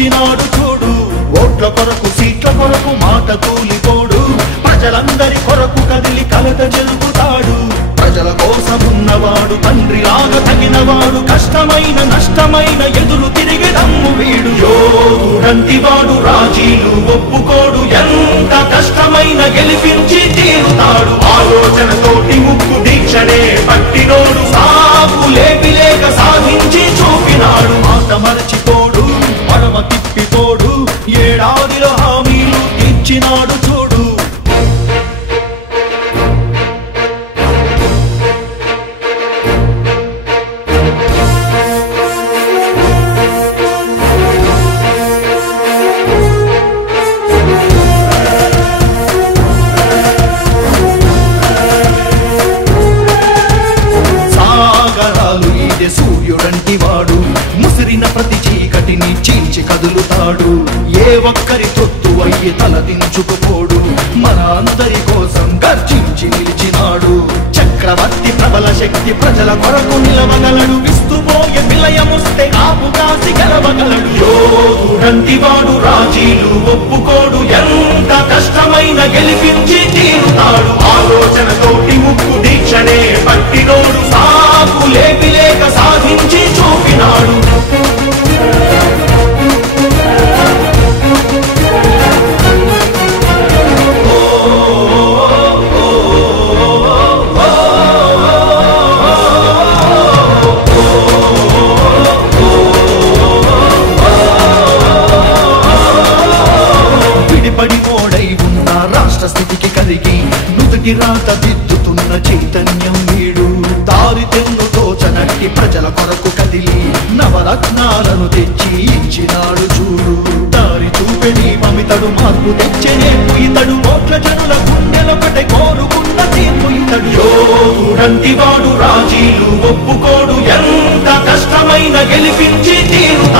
ఇచ్చినాడు చూడు ఓట్ల కొరకు సీట్ల కొరకు మాట కూలిపోడు ప్రజలందరి కొరకు కదిలి కలత చెలుపుతాడు ప్రజల కోసమున్నవాడు తండ్రిలాగా తగినవాడు కష్టమైన నష్టమైన ఎదురు తిరిగి దమ్ము వీడు యోధుడంటివాడు రాజీలు ఒప్పుకోడు ఎంత కష్టమైన గెలిపించి తీరుతాడు ఆలోచనతోటి ముక్కు దీక్షనే పట్టినోడు సాగు లేపి లేక సాధించి చూపినాడు మాట మరచిపోడు మడమ తిప్పిపోడు ఏడాదిలో హామీలు ఇచ్చినాడు చూడు సూర్యుడంటి వాడు ముసిరిన ప్రతి చీకటిని చీల్చి కదులుతాడు ఏ ఒక్కరి తొత్తు అయ్యి తలదించుకుపోడు మన అందరి కోసం గర్జించి నిలిచినాడు చక్రవర్తి ప్రబల శక్తి ప్రజల కొరకు నిలవగలడు విస్తుపోయే విలయముస్తే కాపు కాసి గెలవగలడు యోధుడంటి వాడు రాజీలు ఒప్పుకోడు ఎంత కష్టమైన గెలిపించి తీరుతాడు ఆలోచనతోటి ముక్కు దీక్షనే పట్టినోడు సాగు లేపి లేక సాధించి చూపినాడు విడిపడి మోడై ఉన్న రాష్ట్ర స్థితికి కరిగి నుదుటి రాత దిద్దుతున్న చైతన్యం వీడు దారి తెన్ను తోచనట్టి ప్రజల కొరకు కదిలి నవరత్నాలను తెచ్చి ఇచ్చినాడు చూడు దారి చూపెడి మమితడు మార్పు తెచ్చే నేర్పు ఇతడు కోట్ల జనుల గుండెలొకటే కోరుకున్న తీర్పు ఇతడు యోధుడంటి వాడు రాజీలు ఒప్పుకోడు ఎంత కష్టమైన గెలిపించి తీరుతాడు